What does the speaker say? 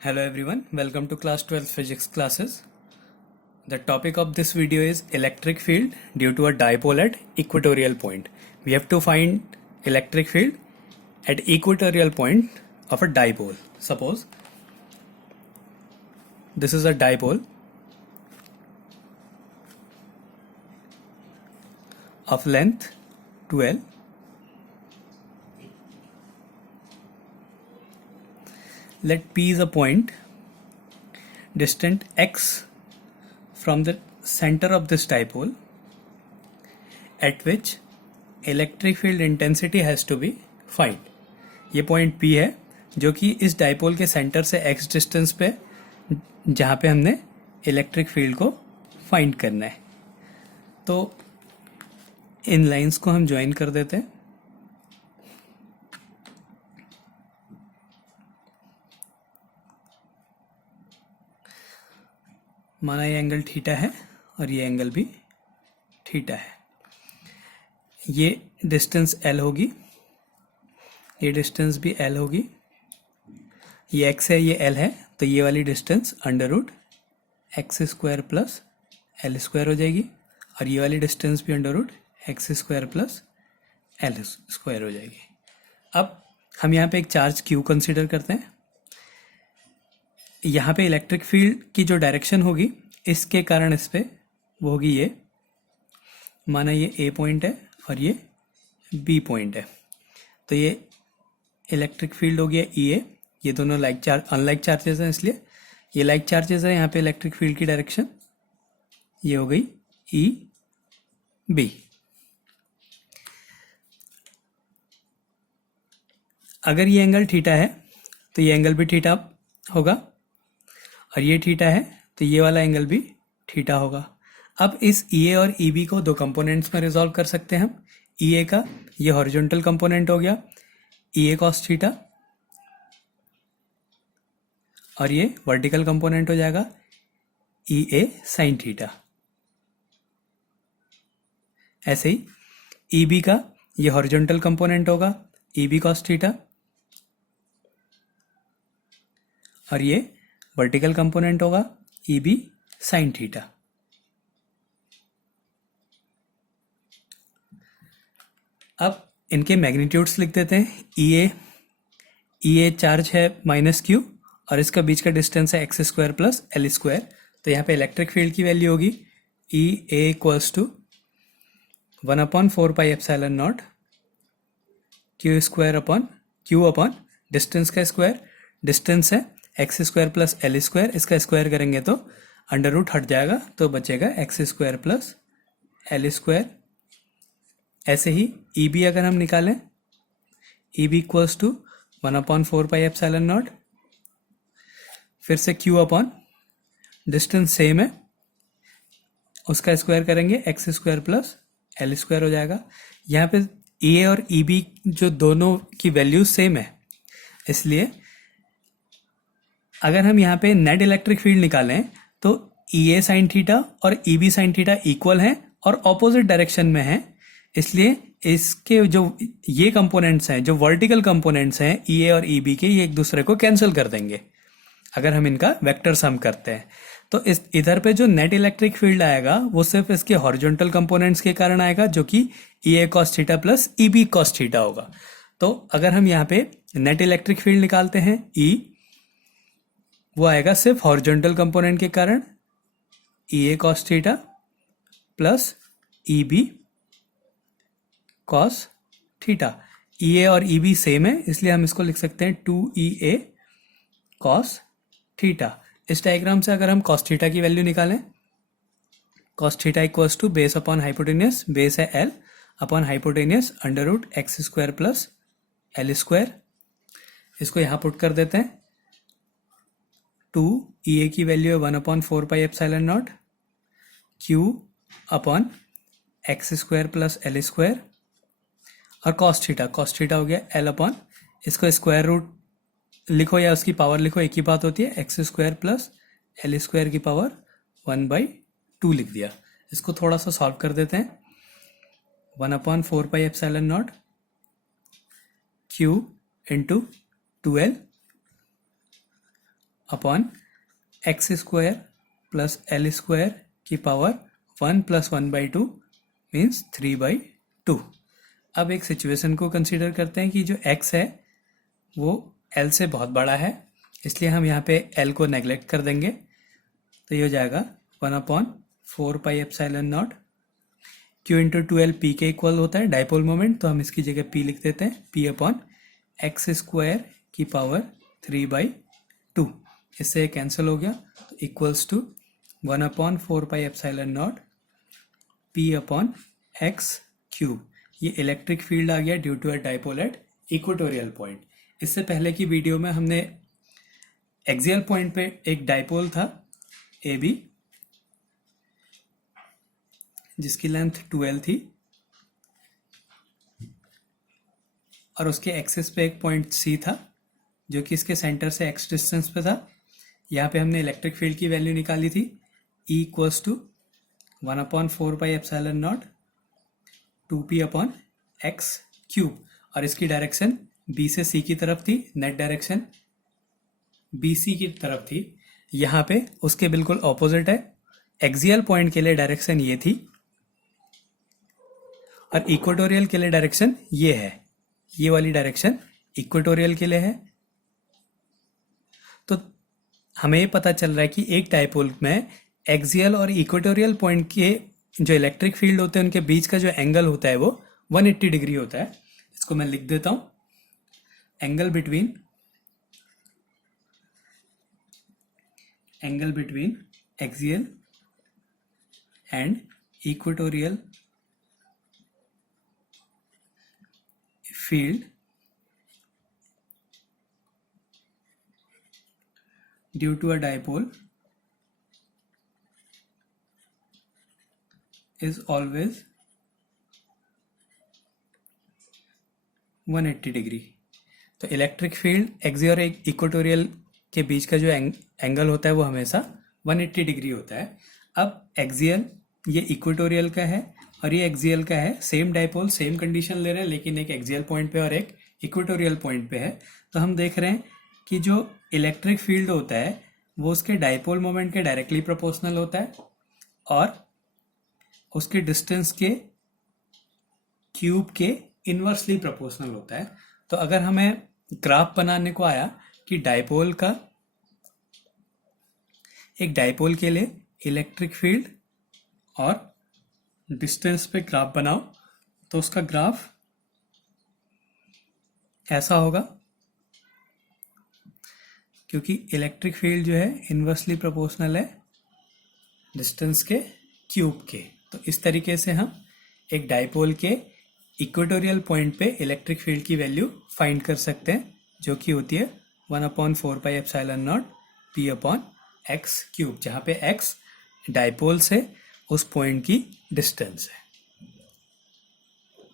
Hello everyone, welcome to class 12 physics classes. The topic of this video is electric field due to a dipole at equatorial point. We have to find electric field at equatorial point of a dipole. Suppose this is a dipole of length 12. Let P is a point distant x from the center of this dipole at which electric field intensity has to be find. ये point P है जो कि इस dipole के centre से x distance पे जहाँ पे हमने इलेक्ट्रिक फील्ड को फाइंड करना है. तो इन लाइंस को हम ज्वाइन कर देते हैं. माना ये एंगल थीटा है और ये एंगल भी थीटा है. ये डिस्टेंस L होगी, ये डिस्टेंस भी L होगी. ये x है, ये L है, तो ये वाली distance under root X square plus L square हो जाएगी और ये वाली डिस्टेंस भी under root X square plus L square हो जाएगी. अब हम यहाँ पे एक चार्ज Q कंसीडर करते हैं. यहाँ पे इलेक्ट्रिक फील्ड की जो डायरेक्शन होगी इसके कारण इस पे वो होगी ये. माना ये A पॉइंट है और ये B पॉइंट है, तो ये इलेक्ट्रिक फील्ड हो गया EA. ये दोनों लाइक चार्ज अनलाइक चार्जेस हैं, इसलिए ये लाइक चार्जेस है. यहाँ पे इलेक्ट्रिक फील्ड की डायरेक्शन ये हो गई EB. अगर ये एंगल थीटा है तो ये एंगल भी थीटा होगा और ये थीटा है तो ये वाला एंगल भी थीटा होगा. अब इस EA और EB को दो कंपोनेंट्स में रिजॉल्व कर सकते हैं हम. EA का ये हॉरिजॉन्टल कंपोनेंट हो गया EA cos थीटा और ये वर्टिकल कंपोनेंट हो जाएगा EA sin थीटा. ऐसे ही EB का ये हॉरिजॉन्टल कंपोनेंट होगा EB cos थीटा और ये वर्टिकल कंपोनेंट होगा EB sin थीटा. अब इनके मैग्नीट्यूड्स लिख देते हैं. EA चार्ज है -q और इसका बीच का डिस्टेंस है X square plus L square. तो यहाँ पे इलेक्ट्रिक फील्ड की वैल्यू होगी EA equals to 1/4 pi epsilon naught q square upon q upon distance का स्क्वायर. डिस्टेंस है X square plus L square, इसका स्क्वायर करेंगे तो अंडर रूट हट जाएगा तो बचेगा X square plus L square. ऐसे ही EB अगर हम निकालें EB equals to 1/4 pi epsilon naught, फिर से Q अपॉन डिस्टेंस सेम है उसका स्क्वायर करेंगे x square plus L square हो जाएगा. यहाँ पे EA और EB जो दोनों की वैल्यूज सेम है, इसलिए अगर हम यहाँ पे नेट इलेक्ट्रिक फील्ड निकालें तो EA sin थीटा और EB sin थीटा इक्वल हैं और ऑपोजिट डायरेक्शन में हैं. इसलिए इसके जो ये कंपोनेंट्स हैं, जो वर्टिकल कंपोनेंट्स हैं EA और EB के, ये एक दूसरे को कैंसिल कर देंगे अगर हम इनका वेक्टर सम करते हैं. तो इस इधर पे जो नेट इलेक्ट्रिक फील्ड आएगा वो सिर्फ इसके हॉरिजॉन्टल कंपोनेंट्स के कारण आएगा जो कि EA cos theta plus EB cos theta होगा. तो अगर हम यहाँ पे नेट इलेक्ट्रिक फील्ड निकालते हैं E, वो आएगा सिर्फ हॉरिजॉन्टल कंपोनेंट के कारण EA cos theta plus EB cos theta. EA और EB सेम है इसलिए हम इसको लिख सकते हैं 2EA cos थीटा. इस डायग्राम से अगर हम cos थीटा की वैल्यू निकालें, cos theta equals to base upon hypotenuse, base है L upon hypotenuse under root X square plus L square. इसको यहाँ पुट कर देते हैं. 2EA की वैल्यू है 1/4 pi epsilon naught Q upon x square plus L square और cos theta हो गया L अपॉन, इसको स्क्वायर रूट लिखो या उसकी पावर लिखो, एक ही बात होती है. X square plus L square की पावर 1/2 लिख दिया. इसको थोड़ा सा सॉल्व कर देते हैं. 1/4 pi epsilon naught Q into 2L upon x square plus L square की पावर 1 + 1/2 मीन्स 3/2। अब एक सिचुएशन को कंसीडर करते हैं कि जो x है वो l से बहुत बड़ा है, इसलिए हम यहाँ पे l को नेग्लेक्ट कर देंगे। तो ये हो जाएगा 1/4πε0 q इंटू 2l p के इक्वल होता है डाइपोल मोमेंट, तो हम इसकी जगह p लिख देते हैं, p अपॉन एक्स स्क्वायर की पावर 3/2। इससे कैंसिल हो गया, तो equals to 1/4πε0 p upon x cube. ये इलेक्ट्रिक फील्ड आ गया due to a dipole at equatorial point. इससे पहले की वीडियो में हमने एक्सियल पॉइंट पे एक डाइपोल था ए बी जिसकी लेंथ 2l थी और उसके एक्सिस पे एक पॉइंट C था जो कि इसके सेंटर से x डिस्टेंस पे था। यहाँ पे हमने इलेक्ट्रिक फील्ड की वैल्यू निकाली थी E equals to 1/4πε0 2p upon x cube, और इसकी डायरेक्शन B से C की तरफ थी, नेट डायरेक्शन BC की तरफ थी। यहाँ पे उसके बिल्कुल ऑपोजिट है, एक्सियल पॉइंट के लिए डायरेक्शन ये थी और इक्वेटोरियल के लिए डायरेक्शन ये है, ये वाली डायरेक्शन इक्वेटोरियल के लिए है। तो हमें ये पता चल रहा है कि एक डाइपोल में एक्सियल और इक्वेटोरियल पॉइंट के जो इलेक्ट्रिक फील्ड होते हैं उनके बीच का जो एंगल होता है वो 180 डिग्री होता है। इसको मैं लिख देता हूं, angle between axial and equatorial field due to a dipole is always 180 degree. तो इलेक्ट्रिक फील्ड एक्सियल और इक्वेटोरियल के बीच का जो एंगल होता है वो हमेशा 180 डिग्री होता है। अब एक्सियल ये इक्वेटोरियल का है और ये एक्सियल का है, सेम डाइपोल सेम कंडीशन ले रहे हैं, लेकिन एक एक्सियल पॉइंट पे और एक इक्वेटोरियल पॉइंट पे है। तो हम देख रहे हैं कि जो इलेक्ट्रिक फील्ड होता है वो उसके डाइपोल मोमेंट के डायरेक्टली प्रोपोर्शनल होता है और उसके डिस्टेंस के क्यूब के इनवर्सली प्रोपोर्शनल होता है। तो अगर हमें ग्राफ बनाने को आया कि डाइपोल का, एक डाइपोल के लिए इलेक्ट्रिक फील्ड और डिस्टेंस पे ग्राफ बनाओ, तो उसका ग्राफ ऐसा होगा, क्योंकि इलेक्ट्रिक फील्ड जो है इनवर्सली प्रोपोर्शनल है डिस्टेंस के क्यूब के। तो इस तरीके से हम एक डाइपोल के इक्वेटोरियल पॉइंट पे इलेक्ट्रिक फील्ड की वैल्यू फाइंड कर सकते हैं, जो कि होती है 1/4πε0 p अपॉन एक्स क्यूब, जहाँ पे x डाइपोल से उस पॉइंट की डिस्टेंस है।